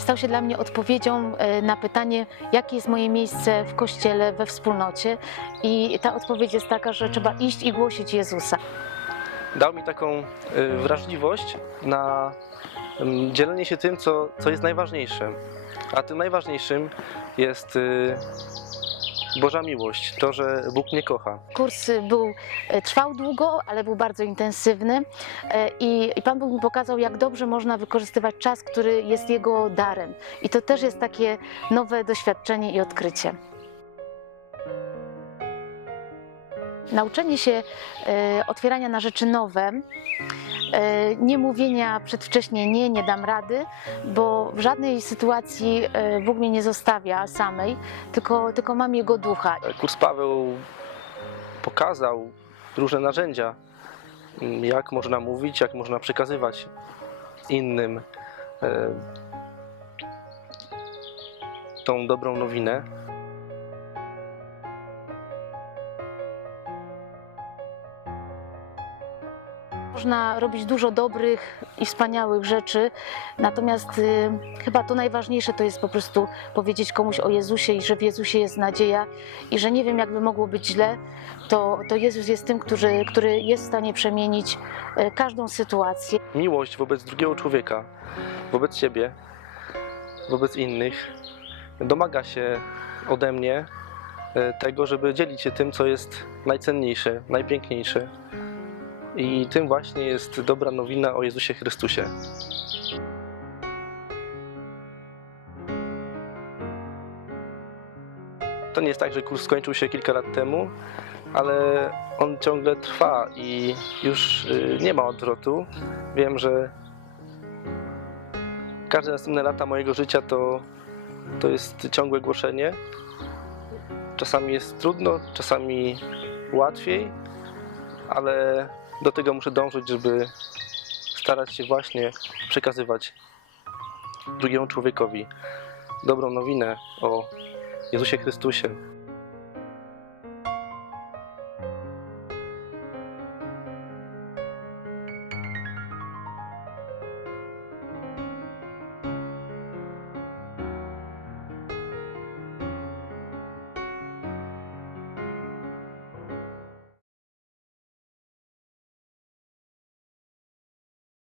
stał się dla mnie odpowiedzią e, na pytanie, jakie jest moje miejsce w kościele, we wspólnocie. I ta odpowiedź jest taka, że trzeba iść i głosić Jezusa. Dał mi taką y, wrażliwość na dzielenie się tym, co, co jest najważniejsze. A tym najważniejszym jest y, Boża miłość, to, że Bóg mnie kocha. Kurs był, e, trwał długo, ale był bardzo intensywny e, i, i Pan Bóg mi pokazał, jak dobrze można wykorzystywać czas, który jest Jego darem. I to też jest takie nowe doświadczenie i odkrycie. Nauczenie się e, otwierania na rzeczy nowe, nie mówienia przedwcześnie nie, nie dam rady, bo w żadnej sytuacji e, Bóg mnie nie zostawia samej, tylko, tylko mam Jego ducha. Kurs Paweł pokazał różne narzędzia, ym, jak można mówić, jak można przekazywać innym tą dobrą nowinę. Można robić dużo dobrych i wspaniałych rzeczy, natomiast y, chyba to najważniejsze to jest po prostu powiedzieć komuś o Jezusie i że w Jezusie jest nadzieja i że nie wiem, jakby mogło być źle, to, to Jezus jest tym, który, który jest w stanie przemienić y, każdą sytuację. miłość wobec drugiego człowieka, wobec siebie, wobec innych, domaga się ode mnie e, tego, żeby dzielić się tym, co jest najcenniejsze, najpiękniejsze. I tym właśnie jest dobra nowina o Jezusie Chrystusie. To nie jest tak, że kurs skończył się kilka lat temu, ale on ciągle trwa i już y, nie ma odwrotu. Wiem, że każde następne lata mojego życia to, to jest ciągłe głoszenie. Czasami jest trudno, czasami łatwiej, ale do tego muszę dążyć, żeby starać się właśnie przekazywać drugiemu człowiekowi dobrą nowinę o Jezusie Chrystusie,